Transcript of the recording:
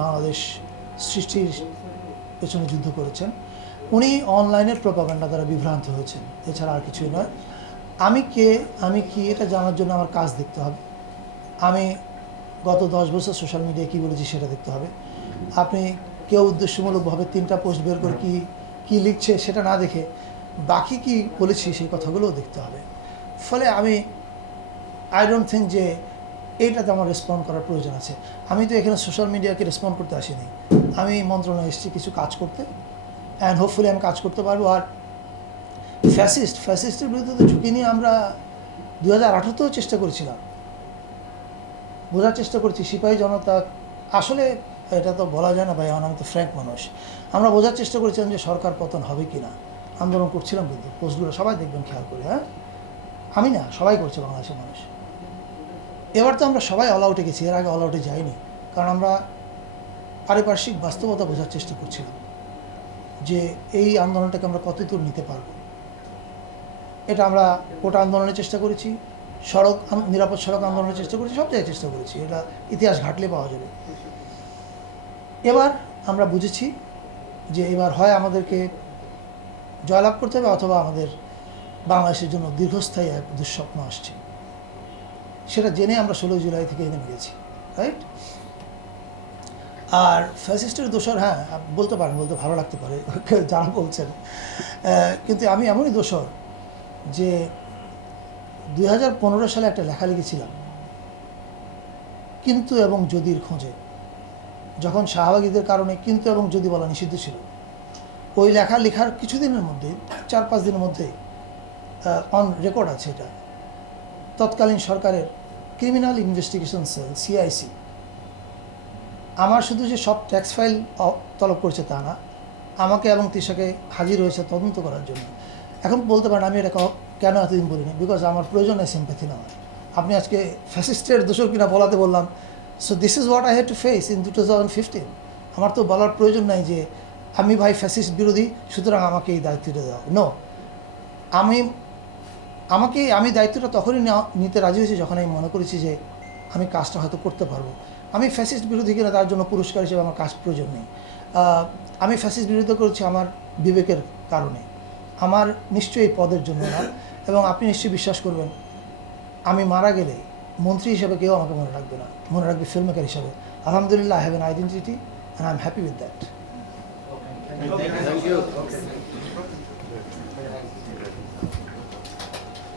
বাংলাদেশ সৃষ্টির পেছনে যুদ্ধ করেছেন, উনি অনলাইনের প্রপাগান্ডা দ্বারা বিভ্রান্ত হয়েছেন, এছাড়া আর কিছুই নয়। আমি কে, আমি কি, এটা জানার জন্য আমার কাজ দেখতে হবে। আমি গত 10 বছর সোশ্যাল মিডিয়ায় কী বলেছি সেটা দেখতে হবে। আপনি কেউ উদ্দেশ্যমূলকভাবে 3টা পোস্ট বের করে কী লিখছে সেটা না দেখে বাকি কি বলেছি সেই কথাগুলোও দেখতে হবে। ফলে আই ডোন্ট থিঙ্ক যে এইটাতে আমার রেসপন্ড করার প্রয়োজন আছে। আমি তো এখানে সোশ্যাল মিডিয়াকে রেসপন্ড করতে আসিনি, আমি মন্ত্রণালয়ে এসেছি কিছু কাজ করতে, অ্যান্ড হোপফুলি আমি কাজ করতে পারবো। আর ফ্যাসিস্টের বিরুদ্ধে তো ঝুঁকি নিয়ে আমরা 2018তেও চেষ্টা করেছিলাম, বোঝার চেষ্টা করছি সিপাহী জনতা আসলে, এটা তো বলা যায় না ভাই, আমি তো ফ্র্যাঙ্ক মানুষ, আমরা বোঝার চেষ্টা করেছিলাম যে সরকার পতন হবে কি না। আন্দোলন করছিলাম কিন্তু, পোস্টগুলো সবাই দেখবেন খেয়াল করে, হ্যাঁ আমি না, সবাই করছে বাংলাদেশের মানুষ। এবার তো আমরা সবাই অল আউটে গেছি, এর আগে অল আউটে যাইনি, কারণ আমরা পারিপার্শ্বিক বাস্তবতা বোঝার চেষ্টা করছিলাম যে এই আন্দোলনটাকে আমরা কত দূর নিতে পারবো। এটা আমরা কোটা আন্দোলনের চেষ্টা করেছি, নিরাপদ সড়ক আন্দোলনের চেষ্টা করেছি, সব জায়গায় চেষ্টা করেছি, এটা ইতিহাস ঘাটলে পাওয়া যাবে। এবার আমরা বুঝেছি যে এবার হয় আমাদেরকে জয়লাভ করতে হবে, অথবা আমাদের বাংলাদেশের জন্য দীর্ঘস্থায়ী এক দুঃস্বপ্ন আসছে। সেটা জেনে আমরা 16 জুলাই থেকে নেমে গেছি, রাইট। আর ফ্যাসিস্টের দোষর, হ্যাঁ বলতে পারেন, বলতে ভালো লাগতে পারে যারা বলছেন, কিন্তু আমি এমনই দোষর যে 2015 সালে একটা লেখা লিখেছিলাম কিন্তু এবং যদির খোঁজে, যখন শাহবাগীদের কারণে কিন্তু এবং যদি বলা নিষিদ্ধ ছিল। ওই লেখার কিছুদিনের মধ্যে, 4-5 দিনের মধ্যে অন রেকর্ড আছে এটা, তৎকালীন সরকারের ক্রিমিনাল ইনভেস্টিগেশন সেল CIC আমার শুধু যে সব ট্যাক্স ফাইল তলব করছে তা না, আমাকে এবং তিশাকে হাজির হয়েছে তদন্ত করার জন্য। এখন বলতে পারেন আমি এটা কেন এতদিন বলিনি, বিকজ আমার প্রয়োজন নেই সিম্প্যাথি নেওয়ার। আপনি আজকে ফ্যাসিস্টের দোষর কিনা বলাতে বললাম, so this is what I had to face in 2015। আমার তো বলার প্রয়োজন নাই যে আমি ভাই ফ্যাসিস্ট বিরোধী, সুতরাং আমাকে এই দায়িত্বটা দেওয়া। নো, আমি দায়িত্বটা তখনই নিতে রাজি হয়েছি যখন আমি মনে করেছি যে আমি কাজটা হয়তো করতে পারবো। আমি ফ্যাসিস্ট বিরোধী কিনা তার জন্য পুরস্কার হিসেবে আমার কাজ প্রয়োজন নেই। আমি ফ্যাসিস্ট বিরোধিতা করছি আমার বিবেকের কারণে, আমার নিশ্চয়ই পদের জন্য না। এবং আপনি নিশ্চয়ই বিশ্বাস করবেন, আমি মারা গেলে মন্ত্রী হিসেবে কেউ আমাকে মনে রাখবে না, মনে রাখবে ফিল্ম মেকার হিসাবে। আলহামদুলিল্লাহ, I have an identity and I am happy with that.